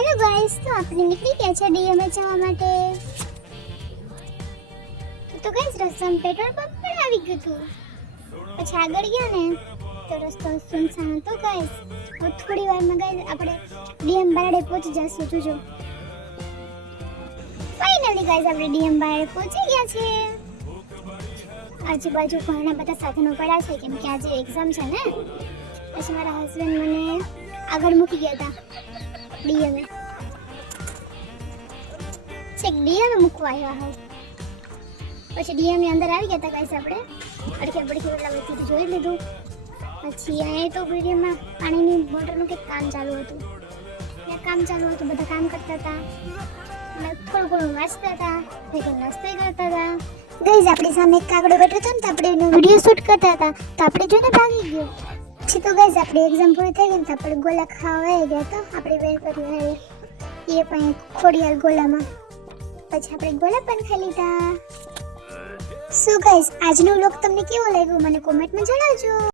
Hello guys, તો આપણે નીકળી ગયા છે ડીએમએ જવા માટે. તો ગાઈસ રસ્તામાં પેટ્રોલ પંપ પણ આવી ગયું હતું. પછી આગળ ગયા ને તો રસ્તો સુનસાન હતો ગાઈસ. હવે થોડી વારમાં ગાઈસ આપણે ડીએમ બારડે પહોંચી જશું. જોજો ફાઇનલી ગાઈસ આપણે ડીએમ બારડે પહોંચી ગયા છે. આજુબાજુ ઘણા બધા સાધનો પડ્યા છે કેમ કે આજે એક્ઝામ છે ને. પછી મારા હસબન્ડ મને આગળ મૂકી ગયા હતા ડીએમએ. છેક ડીએમએ મૂકવા આવ્યા હોય. પછી ડીએમએ અંદર આવી ગયા હતા ગાઈસ. આપણે અડકે પડકે એટલા બધું જોઈ લીધું. પછી અહીંયા તો ડીએમમાં પાણીની મોટરનું કંઈક કામ ચાલુ હતું. બધા કામ કરતા હતા અને થોડું ઘણું વાંચતા હતા, ભેગો નાસ્તો કરતા હતા. ગાઈસ આપણી સામે એક કાગડો બેઠો હતો ને તો આપણે એનો વિડીયો શૂટ કરતા હતા તો આપણે જોઈને ભાગી ગયો. પછી તો ગાઈસ આપણી એક્ઝામ પૂરી થઈ ગઈ તો આપણે ગોલા ખાવા આવી ગયા હતા. આપણે બેન કરી એ પણ ખોડિયાલ ગોલામાં. પછી આપણે ગોલા પણ ખાઈ લીધા. સો ગાઈસ આજનો વ્લોગ તમને કેવો લાગ્યો મને કોમેન્ટમાં જણાવજો.